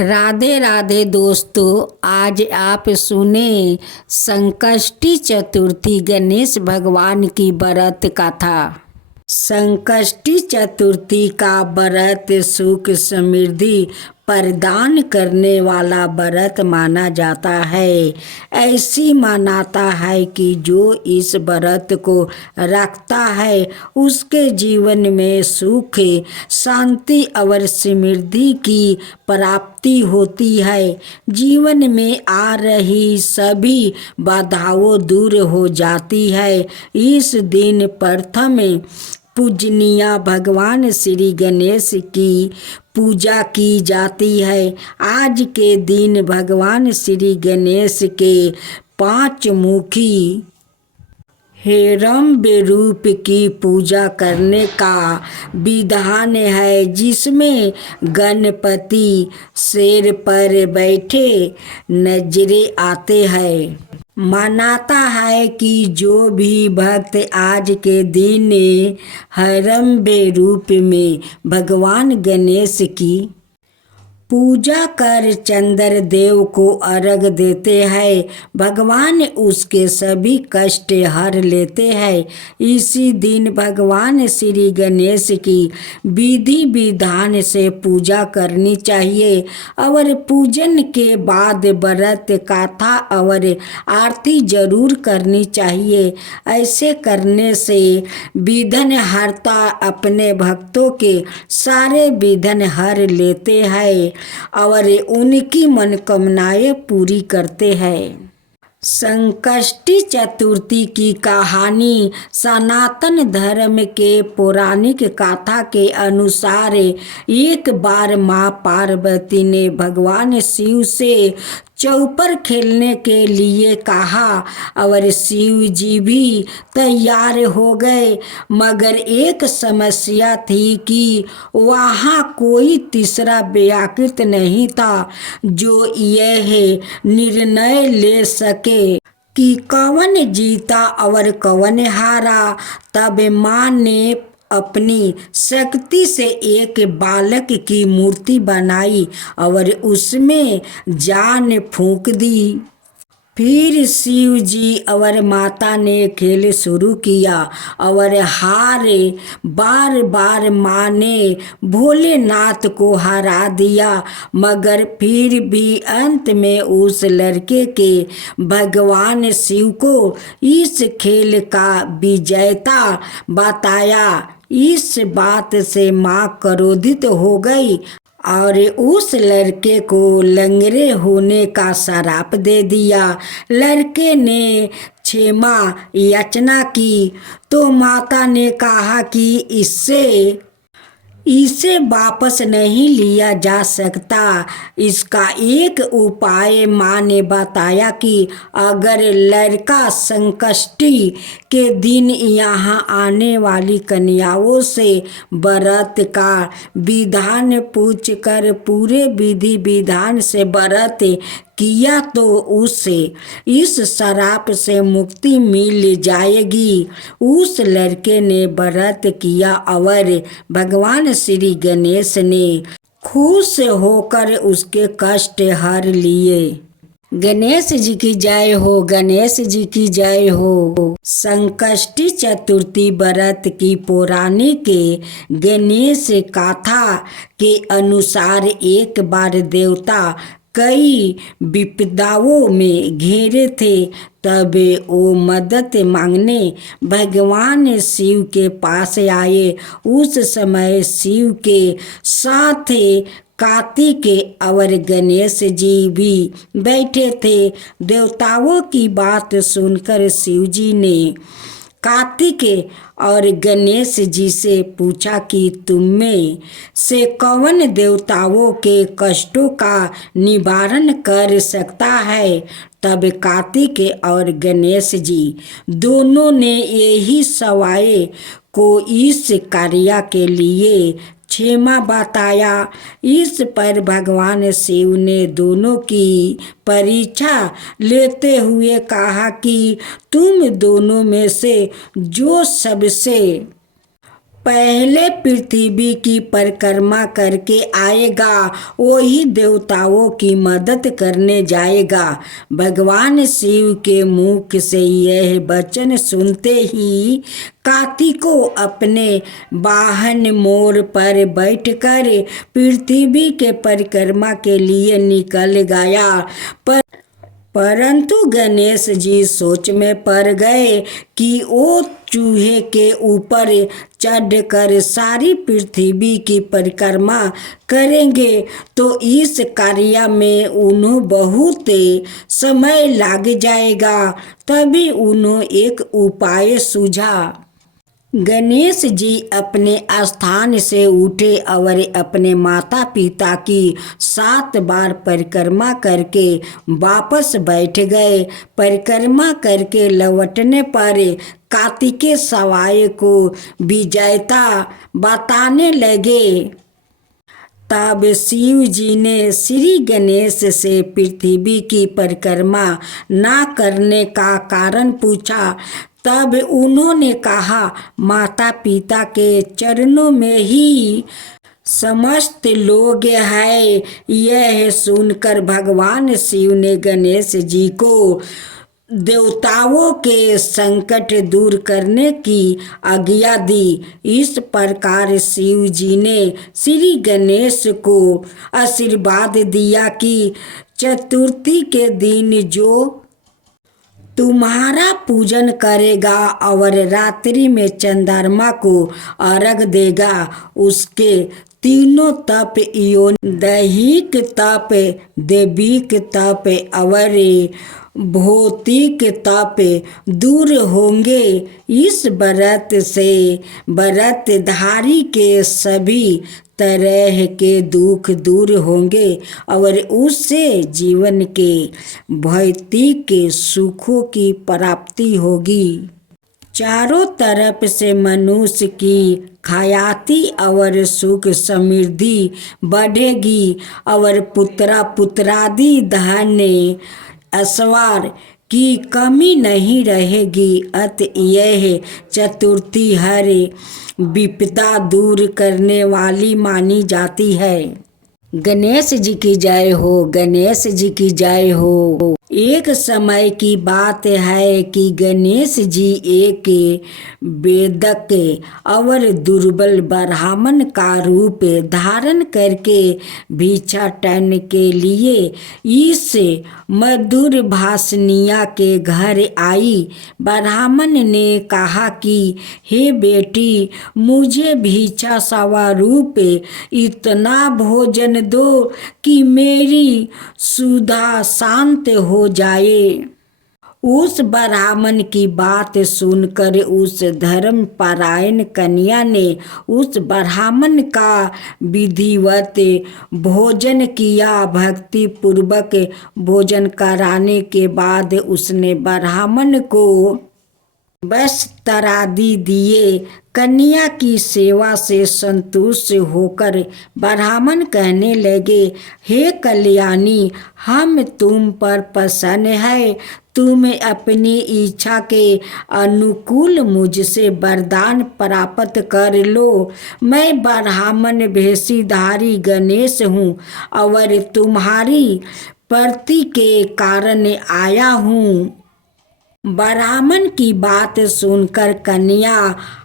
राधे राधे दोस्तों, आज आप सुने संकष्टी चतुर्थी गणेश भगवान की व्रत कथा। संकष्टी चतुर्थी का व्रत सुख समृद्धि प्रदान करने वाला व्रत माना जाता है। ऐसी मान्यता है कि जो इस व्रत को रखता है उसके जीवन में सुख, शांति और समृद्धि की प्राप्ति होती है। जीवन में आ रही सभी बाधाओं दूर हो जाती है। इस दिन प्रथम पूजनीय भगवान श्री गणेश की पूजा की जाती है। आज के दिन भगवान श्री गणेश के 5 मुखी हिरण्य रूप की पूजा करने का विधान है, जिसमें गणपति शेर पर बैठे नजरे आते हैं। मानता है कि जो भी भक्त आज के दिन हिरण्य रूप में भगवान गणेश की पूजा कर चंद्र देव को अर्घ देते हैं, भगवान उसके सभी कष्ट हर लेते हैं। इसी दिन भगवान श्री गणेश की विधि विधान से पूजा करनी चाहिए और पूजन के बाद व्रत कथा और आरती जरूर करनी चाहिए। ऐसे करने से विघ्न हरता अपने भक्तों के सारे विघ्न हर लेते हैं और उनकी मनोकामनाएं पूरी करते हैं। संकष्टी चतुर्थी की कहानी सनातन धर्म के पौराणिक कथा के अनुसार एक बार माँ पार्वती ने भगवान शिव से चौपर खेलने के लिए कहा और शिव जी भी तैयार हो गए, मगर एक समस्या थी कि वहाँ कोई तीसरा व्याकृत नहीं था जो यह निर्णय ले सके कि कौन जीता और कौन हारा। तब माँ ने अपनी शक्ति से एक बालक की मूर्ति बनाई और उसमें जान फूंक दी। फिर शिव जी और माता ने खेल शुरू किया और हार बार बार माँ ने भोलेनाथ को हरा दिया, मगर फिर भी अंत में उस लड़के के भगवान शिव को इस खेल का विजेता बताया। इस बात से माँ क्रोधित हो गई और उस लड़के को लंगड़े होने का श्राप दे दिया। लड़के ने क्षमा याचना की तो माता ने कहा कि इसे वापस नहीं लिया जा सकता। इसका एक उपाय माँ ने बताया कि अगर लड़का संकष्टी के दिन यहाँ आने वाली कन्याओं से व्रत का विधान पूछ कर पूरे विधि विधान से व्रत किया तो उससे इस श्राप से मुक्ति मिल जाएगी। उस लड़के ने व्रत किया और भगवान श्री गणेश ने खुश होकर उसके कष्ट हर लिए। गणेश जी की जय हो, गणेश जी की जय हो। संकष्टी चतुर्थी व्रत की पौराणिक गणेश कथा के अनुसार एक बार देवता कई विपदाओं में घिरे थे, तब वो मदद मांगने भगवान शिव के पास आए। उस समय शिव के साथ कार्तिक और गणेश जी भी बैठे थे। देवताओं की बात सुनकर शिव जी ने कार्तिक और गणेश जी से पूछा कि तुम में से कौन देवताओं के कष्टों का निवारण कर सकता है। तब कार्तिक और गणेश जी दोनों ने यही सवाए को इस कार्य के लिए क्षमा बताया। इस पर भगवान शिव ने दोनों की परीक्षा लेते हुए कहा कि तुम दोनों में से जो सबसे पहले पृथ्वी की परिक्रमा करके आएगा, वही देवताओं की मदद करने जाएगा। भगवान शिव के मुख से यह वचन सुनते ही कार्तिको अपने वाहन मोर पर बैठकर पृथ्वी के परिक्रमा के लिए निकल गया। परंतु गणेश जी सोच में पड़ गए कि वो चूहे के ऊपर चढ़कर सारी पृथ्वी की परिक्रमा करेंगे तो इस कार्य में उन्हें बहुत समय लग जाएगा। तभी उन्होंने एक उपाय सूझा। गणेश जी अपने स्थान से उठे और अपने माता पिता की 7 बार परिक्रमा करके वापस बैठ गए। परिक्रमा करके लौटने पर कार्तिकेय सवाई को विजयता बताने लगे। तब शिव जी ने श्री गणेश से पृथ्वी की परिक्रमा न करने का कारण पूछा। तब उन्होंने कहा, माता पिता के चरणों में ही समस्त लोग हैं। यह सुनकर भगवान शिव ने गणेश जी को देवताओं के संकट दूर करने की आज्ञा दी। इस प्रकार शिव जी ने श्री गणेश को आशीर्वाद दिया कि चतुर्थी के दिन जो तुम्हारा पूजन करेगा और रात्रि में चंद्रमा को अर्घ देगा, उसके तीनों तप योनि दैहिक तप, दैविक तप और भौतिक तप दूर होंगे। इस व्रत से व्रतधारी के सभी तरह के दुख दूर होंगे और उससे जीवन के भौतिक सुखों की प्राप्ति होगी। चारों तरफ से मनुष्य की खयाती और सुख समृद्धि बढ़ेगी और पुत्रादि धन ऐश्वर्य की कमी नहीं रहेगी। अतः यह चतुर्थी हर विपदा दूर करने वाली मानी जाती है। गणेश जी की जय हो, गणेश जी की जय हो। एक समय की बात है कि गणेश जी एक वेदक और दुर्बल ब्राह्मण का रूप धारण करके भिक्षाटन के लिए इस मधुर भाषनिया के घर आई। ब्राह्मण ने कहा कि हे बेटी, मुझे भिक्षा स्वरूप इतना भोजन दो कि मेरी क्षुधा शांत हो जाए। उस ब्राह्मण की बात सुनकर उस धर्मपरायण कन्या ने उस ब्राह्मण का विधिवत भोजन किया। भक्ति पूर्वक भोजन कराने के बाद उसने ब्राह्मण को वस्त्रादि दिए। कन्या की सेवा से संतुष्ट होकर ब्राह्मण कहने लगे, हे कल्याणी, हम तुम पर प्रसन्न है। तुम अपनी इच्छा के अनुकूल मुझसे वरदान प्राप्त कर लो। मैं ब्राह्मण भेषधारी गणेश हूँ और तुम्हारी प्रीति के कारण आया हूँ। ब्राह्मण की बात सुनकर कन्या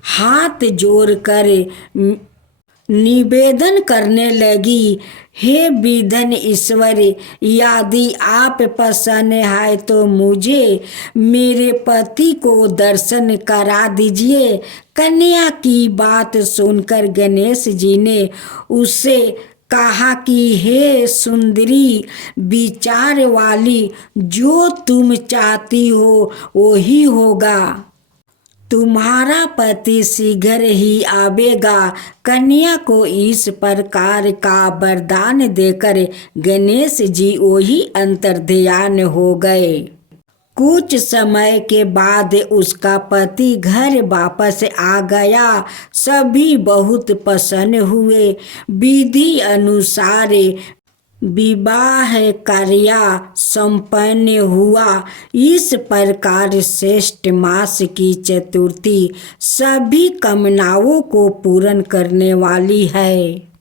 हाथ जोड़कर निवेदन करने लगी, हे विधन ईश्वर, यदि आप प्रसन्न है तो मुझे मेरे पति को दर्शन करा दीजिए। कन्या की बात सुनकर गणेश जी ने उससे कहा कि हे सुंदरी विचार वाली, जो तुम चाहती हो वही होगा। तुम्हारा पति शीघ्र ही आवेगा। कन्या को इस प्रकार का वरदान देकर गणेश जी वही अंतर्ध्यान हो गए। कुछ समय के बाद उसका पति घर वापस आ गया। सभी बहुत प्रसन्न हुए। विधि अनुसार विवाह कार्य संपन्न हुआ। इस प्रकार श्रेष्ठ मास की चतुर्थी सभी कामनाओं को पूर्ण करने वाली है।